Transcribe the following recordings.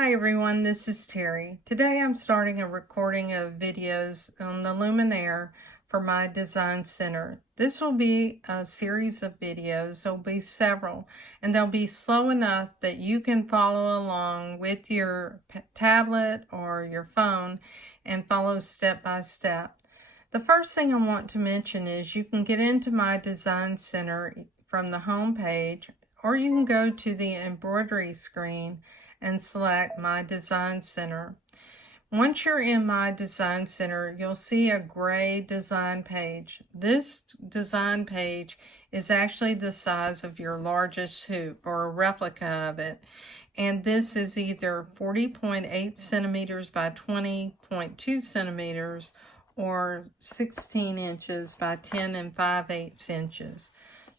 Hi everyone, this is Terry. Today I'm starting a recording of videos on the Luminaire for my design center. This will be a series of videos. There'll be several, and they'll be slow enough that you can follow along with your tablet or your phone and follow step by step. The first thing I want to mention is you can get into my design center from the home page, or you can go to the embroidery screen and select My Design Center. Once you're in My Design Center, you'll see a gray design page. This design page is actually the size of your largest hoop or a replica of it. And this is either 40.8 centimeters by 20.2 centimeters or 16 inches by 10 5/8 inches.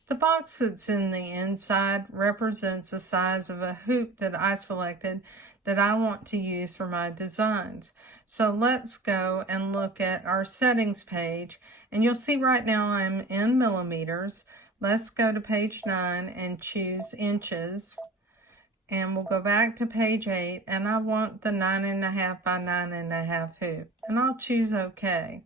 The box that's in the inside represents the size of a hoop that I selected that I want to use for my designs. So let's go and look at our settings page, and you'll see right now I'm in millimeters. Let's go to page 9 and choose inches, and we'll go back to page 8, and I want the 9.5 by 9.5 hoop, and I'll choose OK.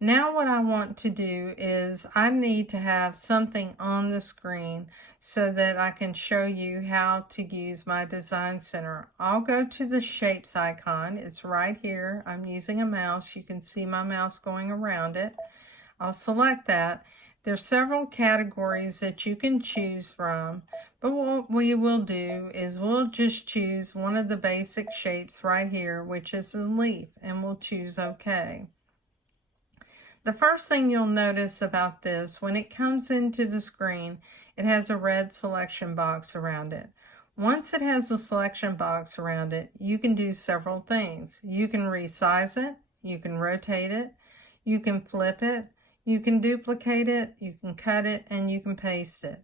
Now what I want to do is I need to have something on the screen so that I can show you how to use my design center. I'll go to the shapes icon. It's right here. I'm using a mouse. You can see my mouse going around it. I'll select that. There's several categories that you can choose from, but what we will do is we'll just choose one of the basic shapes right here, which is a leaf, and we'll choose OK. The first thing you'll notice about this, when it comes into the screen, it has a red selection box around it. Once it has a selection box around it, you can do several things. You can resize it, you can rotate it, you can flip it, you can duplicate it, you can cut it, and you can paste it.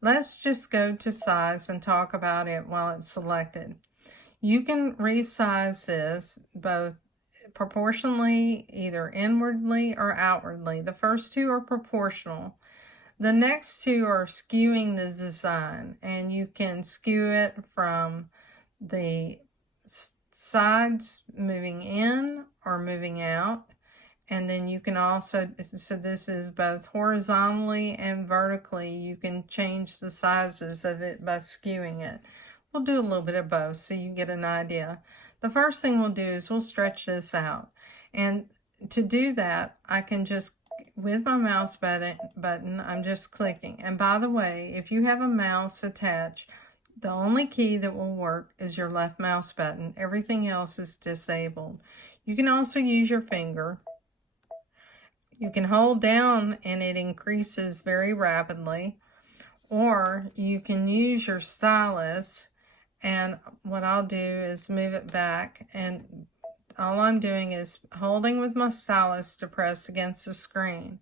Let's just go to size and talk about it while it's selected. You can resize this both proportionally, either inwardly or outwardly. The first two are proportional. The next two are skewing the design, and you can skew it from the sides moving in or moving out. And then you can also, so this is both horizontally and vertically, you can change the sizes of it by skewing it. We'll do a little bit of both so you get an idea. The first thing we'll do is we'll stretch this out. And to do that, I can just, with my mouse button, I'm just clicking. And by the way, if you have a mouse attached, the only key that will work is your left mouse button. Everything else is disabled. You can also use your finger. You can hold down and it increases very rapidly. Or you can use your stylus. And what I'll do is move it back, and all I'm doing is holding with my stylus to press against the screen.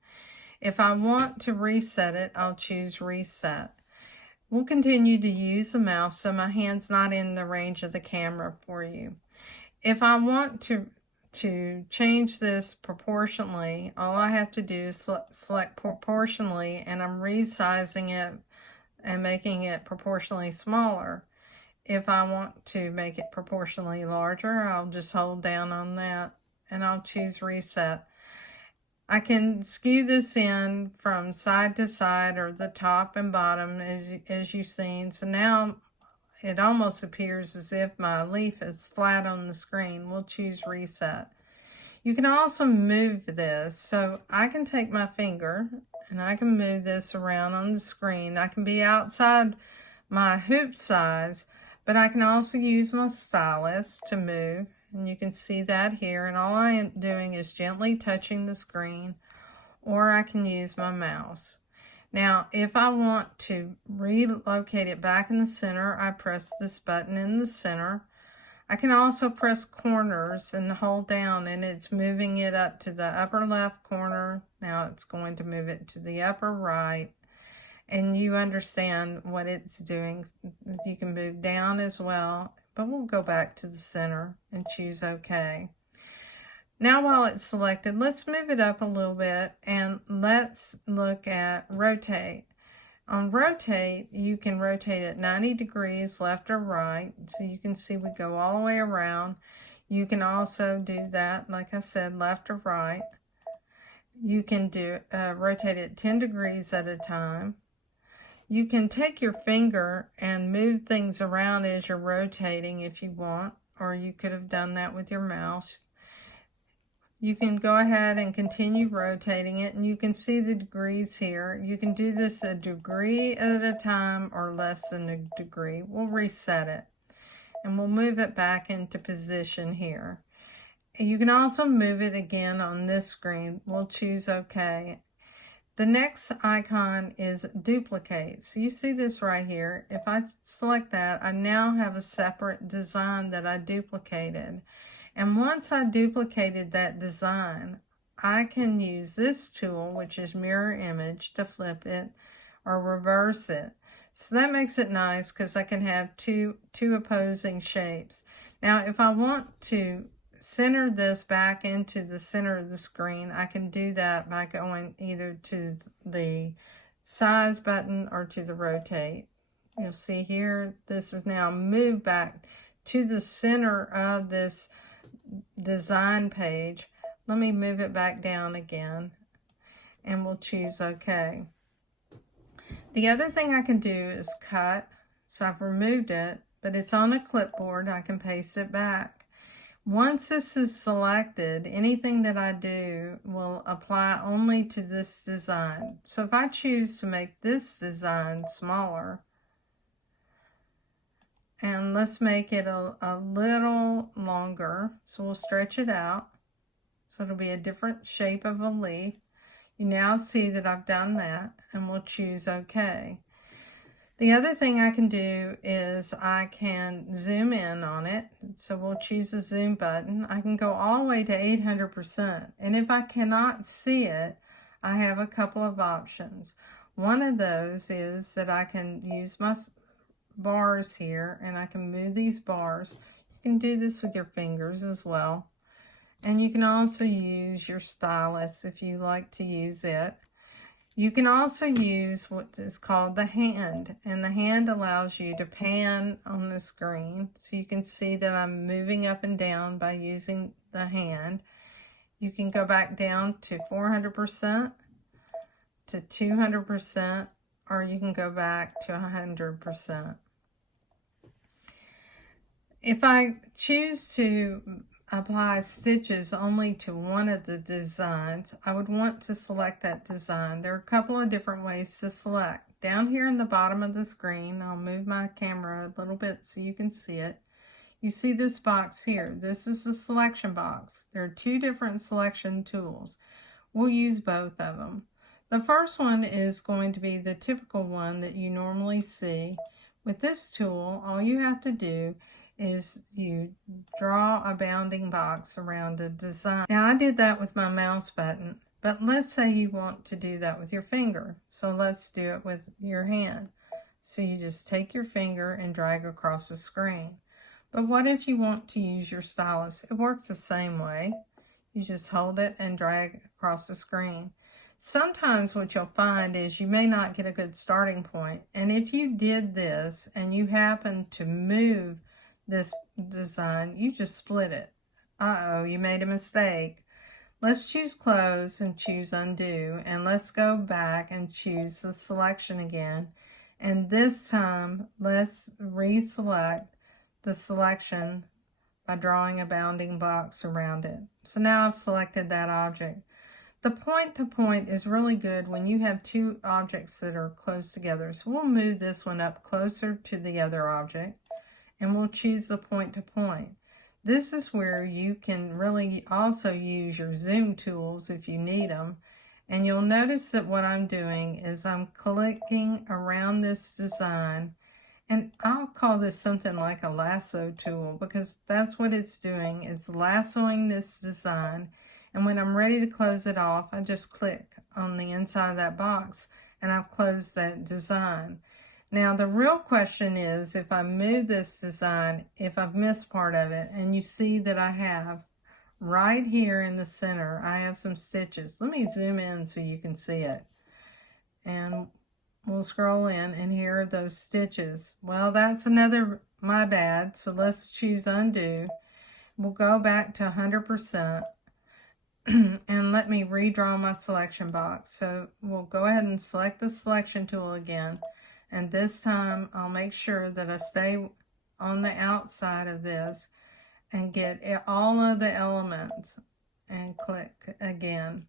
If I want to reset it, I'll choose reset. We'll continue to use the mouse so my hand's not in the range of the camera for you. If I want to change this proportionally, all I have to do is select proportionally, and I'm resizing it and making it proportionally smaller. If I want to make it proportionally larger, I'll just hold down on that and I'll choose reset. I can skew this in from side to side or the top and bottom as you've seen. So now it almost appears as if my leaf is flat on the screen. We'll choose reset. You can also move this. So I can take my finger and I can move this around on the screen. I can be outside my hoop size, but I can also use my stylus to move, and you can see that here. And all I am doing is gently touching the screen, or I can use my mouse. Now, if I want to relocate it back in the center, I press this button in the center. I can also press corners and hold down, and it's moving it up to the upper left corner. Now it's going to move it to the upper right. And you understand what it's doing. You can move down as well, but we'll go back to the center and choose OK. Now while it's selected, let's move it up a little bit and let's look at rotate. On rotate, you can rotate it 90 degrees left or right. So you can see we go all the way around. You can also do that, like I said, left or right. You can do rotate it 10 degrees at a time. You can take your finger and move things around as you're rotating if you want, or you could have done that with your mouse. You can go ahead and continue rotating it, and you can see the degrees here. You can do this a degree at a time or less than a degree. We'll reset it, and we'll move it back into position here. You can also move it again on this screen. We'll choose OK. The next icon is duplicate. So you see this right here. If I select that, I now have a separate design that I duplicated. And once I duplicated that design, I can use this tool, which is mirror image, to flip it or reverse it. So that makes it nice because I can have two opposing shapes. Now, if I want to center this back into the center of the screen, I can do that by going either to the size button or to the rotate. You'll see here, this is now moved back to the center of this design page. Let me move it back down again, and we'll choose OK. The other thing I can do is cut. So I've removed it, but it's on a clipboard. I can paste it back. Once this is selected, anything that I do will apply only to this design. So if I choose to make this design smaller, and let's make it a little longer, so we'll stretch it out. So it'll be a different shape of a leaf. You now see that I've done that, and we'll choose OK. The other thing I can do is I can zoom in on it. So we'll choose the zoom button. I can go all the way to 800%. And if I cannot see it, I have a couple of options. One of those is that I can use my bars here, and I can move these bars. You can do this with your fingers as well. And you can also use your stylus if you like to use it. You can also use what is called the hand, and the hand allows you to pan on the screen. So you can see that I'm moving up and down by using the hand. You can go back down to 400%, to 200%, or you can go back to 100%. If I choose to apply stitches only to one of the designs, I would want to select that design. There are a couple of different ways to select. Down here in the bottom of the screen, I'll move my camera a little bit so you can see it. You see this box here. This is the selection box. There are two different selection tools. We'll use both of them. The first one is going to be the typical one that you normally see. With this tool, all you have to do is you draw a bounding box around a design. Now I did that with my mouse button, but let's say you want to do that with your finger. So let's do it with your hand. So you just take your finger and drag across the screen. But what if you want to use your stylus? It works the same way. You just hold it and drag across the screen. Sometimes what you'll find is you may not get a good starting point. And if you did this and you happen to move this design, you just split it. Uh-oh, you made a mistake. Let's choose close and choose undo, and let's go back and choose the selection again. And this time, let's reselect the selection by drawing a bounding box around it. So now I've selected that object. The point to point is really good when you have two objects that are close together. So we'll move this one up closer to the other object, and we'll choose the point to point. This is where you can really also use your zoom tools if you need them. And you'll notice that what I'm doing is I'm clicking around this design, and I'll call this something like a lasso tool, because that's what it's doing, is lassoing this design. And when I'm ready to close it off, I just click on the inside of that box, and I've closed that design. Now, the real question is, if I move this design, if I've missed part of it, and you see that I have right here in the center, I have some stitches. Let me zoom in so you can see it. And we'll scroll in, and here are those stitches. Well, that's another, my bad. So let's choose undo. We'll go back to 100%. And let me redraw my selection box. So we'll go ahead and select the selection tool again. And this time I'll make sure that I stay on the outside of this and get all of the elements and click again.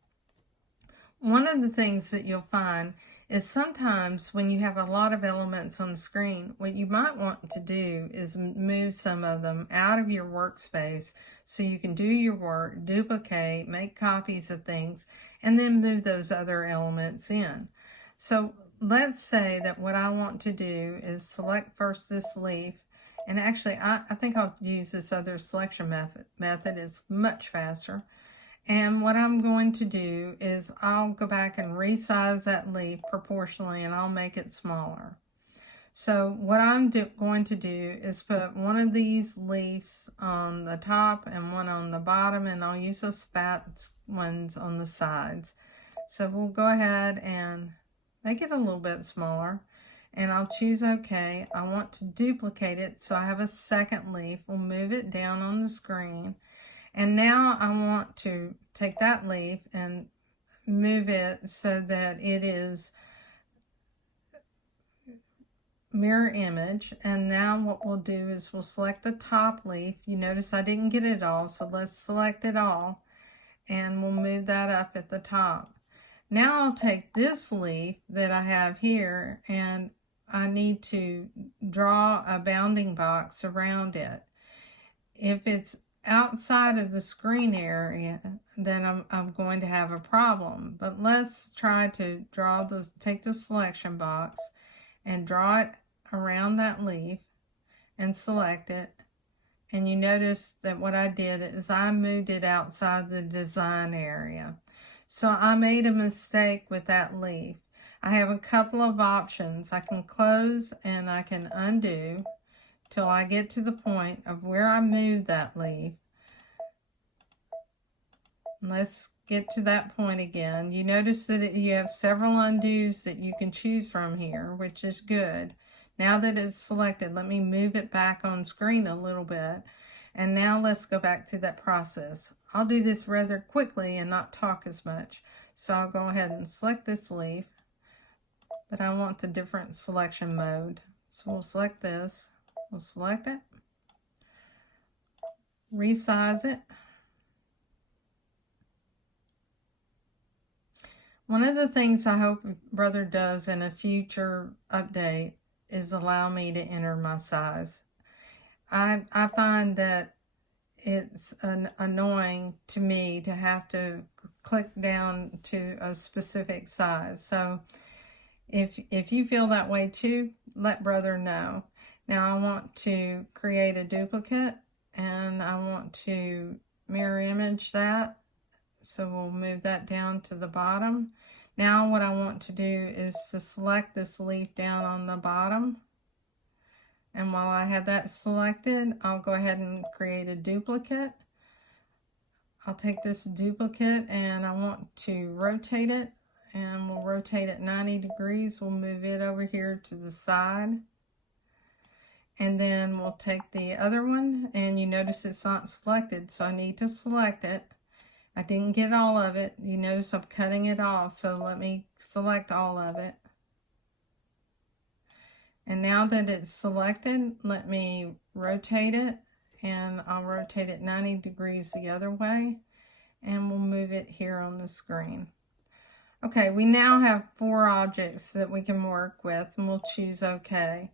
One of the things that you'll find is sometimes when you have a lot of elements on the screen, what you might want to do is move some of them out of your workspace so you can do your work, duplicate, make copies of things, and then move those other elements in. So let's say that what I want to do is select first this leaf, and actually I think I'll use this other selection method. It's much faster. And what I'm going to do is I'll go back and resize that leaf proportionally, and I'll make it smaller. So what I'm going to do is put one of these leaves on the top and one on the bottom, and I'll use those fat ones on the sides. So we'll go ahead and make it a little bit smaller, and I'll choose OK. I want to duplicate it, so I have a second leaf. We'll move it down on the screen. And now I want to take that leaf and move it so that it is mirror image. And now what we'll do is we'll select the top leaf. You notice I didn't get it all, so let's select it all. And we'll move that up at the top. Now I'll take this leaf that I have here, and I need to draw a bounding box around it. If it's outside of the screen area, then I'm going to have a problem. But let's try to draw take the selection box and draw it around that leaf and select it. And you notice that what I did is I moved it outside the design area. So I made a mistake with that leaf. I have a couple of options. I can close and I can undo till I get to the point of where I moved that leaf. Let's get to that point again. You notice that you have several undos that you can choose from here, which is good. Now that it's selected, let me move it back on screen a little bit. And now let's go back to that process. I'll do this rather quickly and not talk as much. So I'll go ahead and select this leaf, but I want the different selection mode. So we'll select this. We'll select it, resize it. One of the things I hope Brother does in a future update is allow me to enter my size. I find that it's annoying to me to have to click down to a specific size. So if you feel that way too, let Brother know. Now I want to create a duplicate, and I want to mirror image that. So we'll move that down to the bottom. Now what I want to do is to select this leaf down on the bottom. And while I have that selected, I'll go ahead and create a duplicate. I'll take this duplicate and I want to rotate it, and we'll rotate it 90 degrees. We'll move it over here to the side. And then we'll take the other one, and you notice it's not selected, so I need to select it. I didn't get all of it. You notice I'm cutting it off, so let me select all of it. And now that it's selected, let me rotate it, and I'll rotate it 90 degrees the other way, and we'll move it here on the screen. Okay, we now have 4 objects that we can work with, and we'll choose OK.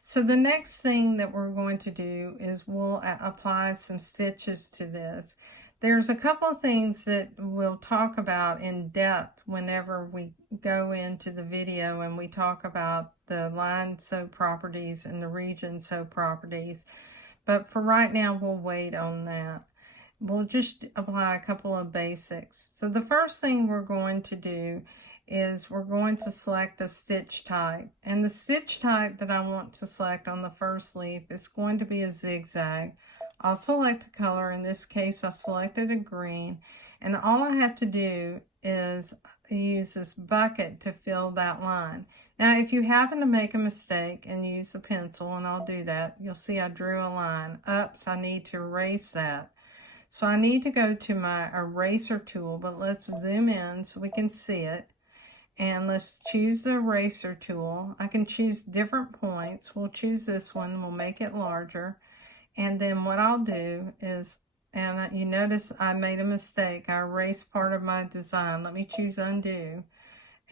So the next thing that we're going to do is we'll apply some stitches to this. There's a couple of things that we'll talk about in depth whenever we go into the video and we talk about the line sew properties and the region sew properties. But for right now, we'll wait on that. We'll just apply a couple of basics. So the first thing we're going to do is we're going to select a stitch type. And the stitch type that I want to select on the first leaf is going to be a zigzag. I'll select a color. In this case, I selected a green. And all I have to do is use this bucket to fill that line. Now, if you happen to make a mistake and use a pencil, and I'll do that, you'll see I drew a line. Oops, I need to erase that. So I need to go to my eraser tool, but let's zoom in so we can see it. And let's choose the eraser tool. I can choose different points. We'll choose this one. We'll make it larger. And then what I'll do is, and you notice I made a mistake. I erased part of my design. Let me choose undo.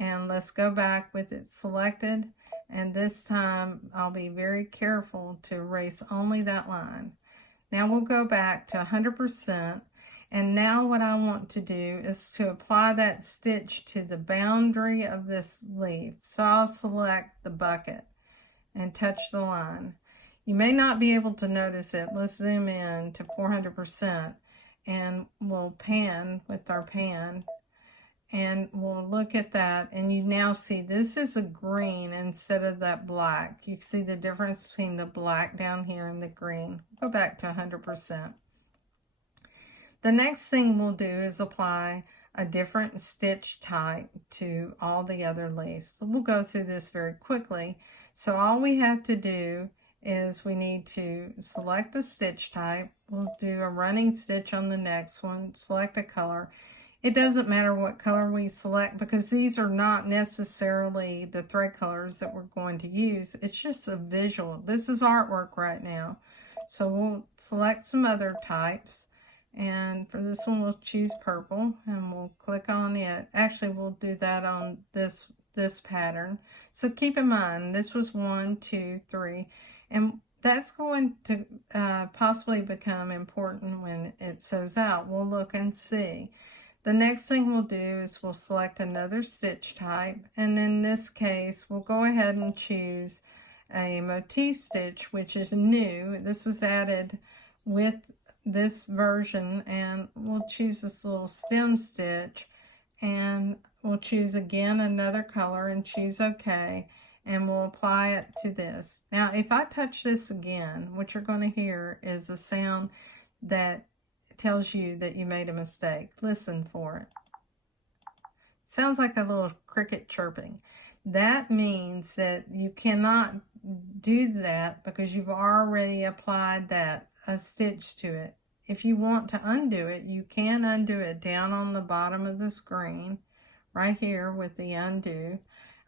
And let's go back with it selected. And this time I'll be very careful to erase only that line. Now we'll go back to 100%. And now what I want to do is to apply that stitch to the boundary of this leaf. So I'll select the bucket and touch the line. You may not be able to notice it. Let's zoom in to 400% and we'll pan with our pan. And we'll look at that, and you now see this is a green instead of that black. You see the difference between the black down here and the green. Go back to 100%. The next thing we'll do is apply a different stitch type to all the other leaves. So we'll go through this very quickly. So all we have to do is we need to select the stitch type. We'll do a running stitch on the next one, select a color. It doesn't matter what color we select because these are not necessarily the thread colors that we're going to use. It's just a visual. This is artwork right now. So we'll select some other types. And for this one, we'll choose purple and we'll click on it. Actually, we'll do that on this pattern. So keep in mind, this was 1, 2, 3. And that's going to possibly become important when it sews out. We'll look and see. The next thing we'll do is we'll select another stitch type, and in this case we'll go ahead and choose a motif stitch, which is new. This was added with this version, and we'll choose this little stem stitch, and we'll choose again another color and choose OK, and we'll apply it to this. Now if I touch this again, what you're going to hear is a sound that tells you that you made a mistake. Listen for it. Sounds like a little cricket chirping. That means that you cannot do that because you've already applied a stitch to it. If you want to undo it, you can undo it down on the bottom of the screen right here with the undo.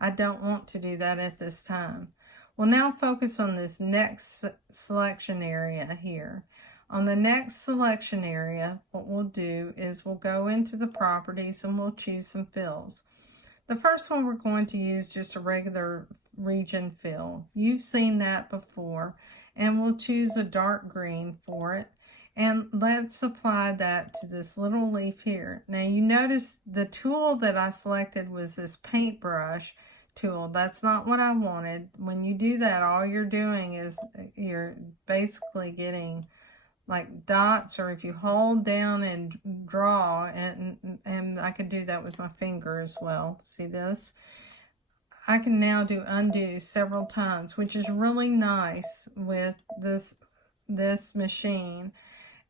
I don't want to do that at this time. We'll now focus on this next selection area here. On the next selection area, what we'll do is we'll go into the properties and we'll choose some fills. The first one we're going to use just a regular region fill. You've seen that before, and we'll choose a dark green for it. And let's apply that to this little leaf here. Now you notice the tool that I selected was this paintbrush tool. That's not what I wanted. When you do that, all you're doing is you're basically getting like dots, or if you hold down and draw, and I could do that with my finger as well. See this? I can now do undo several times, which is really nice with this machine.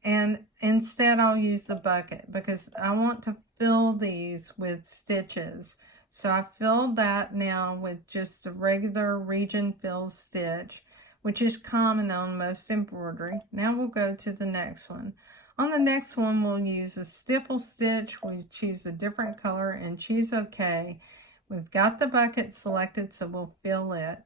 And instead I'll use the bucket because I want to fill these with stitches. So I filled that now with just a regular region fill stitch, which is common on most embroidery. Now we'll go to the next one. On the next one, we'll use a stipple stitch. We choose a different color and choose OK. We've got the bucket selected, so we'll fill it.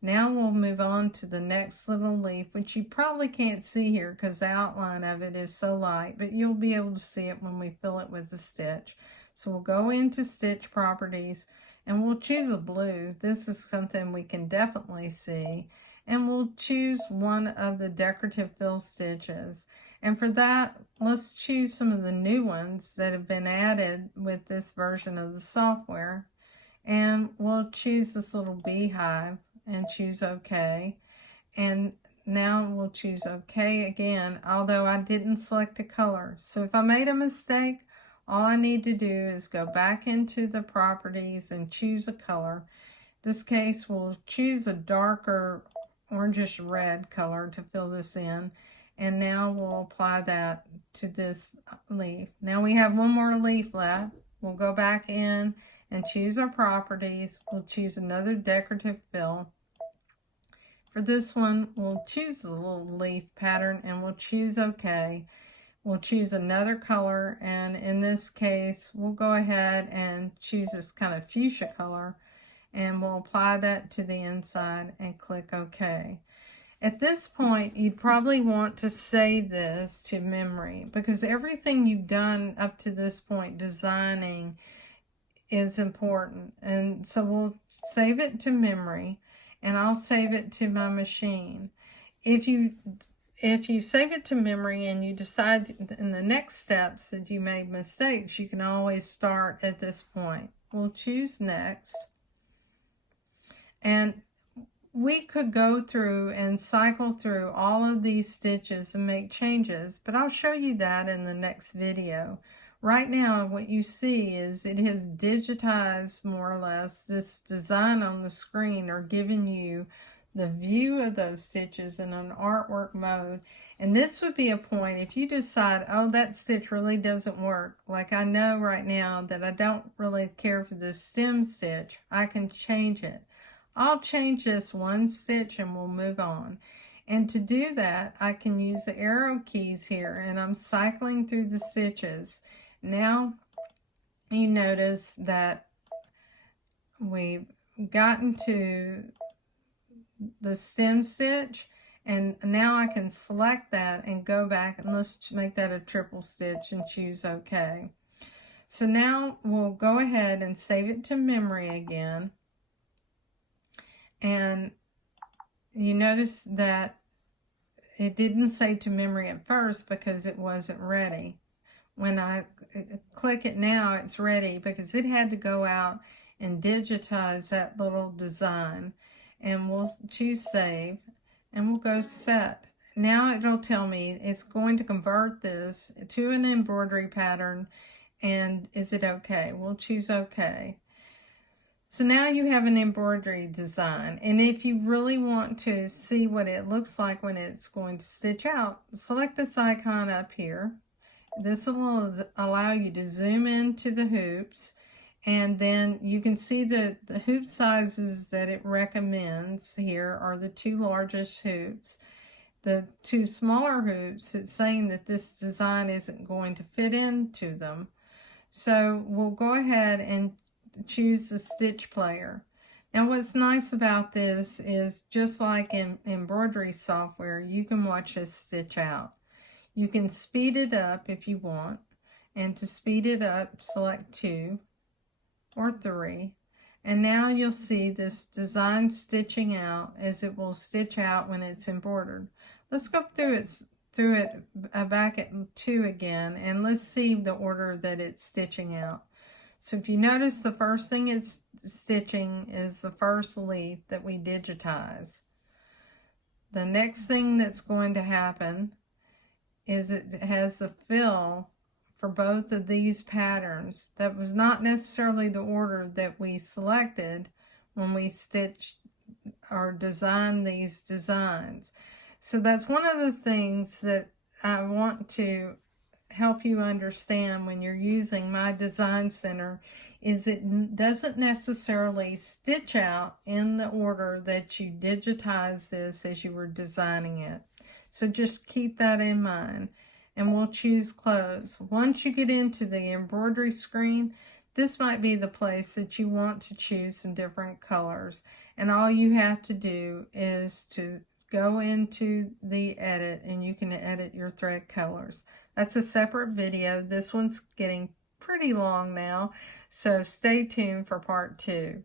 Now we'll move on to the next little leaf, which you probably can't see here because the outline of it is so light, but you'll be able to see it when we fill it with the stitch. So we'll go into stitch properties and we'll choose a blue. This is something we can definitely see. And we'll choose one of the decorative fill stitches. And for that, let's choose some of the new ones that have been added with this version of the software. And we'll choose this little beehive and choose OK. And now we'll choose OK again, although I didn't select a color. So if I made a mistake, all I need to do is go back into the properties and choose a color. In this case, we'll choose a darker orangish red color to fill this in, and now we'll apply that to this leaf. Now we have one more leaf left. We'll go back in and choose our properties. We'll choose another decorative fill. For this one, we'll choose the little leaf pattern and we'll choose OK. We'll choose another color, and in this case, we'll go ahead and choose this kind of fuchsia color, and we'll apply that to the inside and click OK. At this point, you'd probably want to save this to memory because everything you've done up to this point designing is important. And so we'll save it to memory, and I'll save it to my machine. If you save it to memory and you decide in the next steps that you made mistakes, you can always start at this point. We'll choose next. And we could go through and cycle through all of these stitches and make changes, but I'll show you that in the next video. Right now, what you see is it has digitized more or less this design on the screen, or giving you the view of those stitches in an artwork mode. And this would be a point if you decide, oh, that stitch really doesn't work. Like I know right now that I don't really care for the stem stitch. I can change it. I'll change this one stitch and we'll move on. And to do that, I can use the arrow keys here, and I'm cycling through the stitches. Now you notice that we've gotten to the stem stitch, and now I can select that and go back, and let's make that a triple stitch and choose OK. So now we'll go ahead and save it to memory again. And you notice that it didn't save to memory at first because it wasn't ready. When I click it now, it's ready because it had to go out and digitize that little design. And we'll choose save, and we'll go set. Now it'll tell me it's going to convert this to an embroidery pattern, and is it okay? We'll choose okay. So now you have an embroidery design, and if you really want to see what it looks like when it's going to stitch out, select this icon up here. This will allow you to zoom into the hoops, and then you can see that the hoop sizes that it recommends here are the 2 largest hoops. The 2 smaller hoops, it's saying that this design isn't going to fit into them. So we'll go ahead and choose the stitch player. Now what's nice about this is, just like in embroidery software, you can watch us stitch out. You can speed it up if you want, and to speed it up, select 2 or 3, and now you'll see this design stitching out as it will stitch out when it's embroidered. Let's go through it back at 2 again, and let's see the order that it's stitching out. So if you notice, the first thing it's stitching is the first leaf that we digitize. The next thing that's going to happen is it has the fill for both of these patterns. That was not necessarily the order that we selected when we stitched or designed these designs. So that's one of the things that I want to help you understand when you're using my design center, is it doesn't necessarily stitch out in the order that you digitize this as you were designing it. So just keep that in mind, and we'll choose close. Once you get into the embroidery screen, this might be the place that you want to choose some different colors, and all you have to do is to go into the edit, and you can edit your thread colors. That's a separate video. This one's getting pretty long now, so stay tuned for part 2.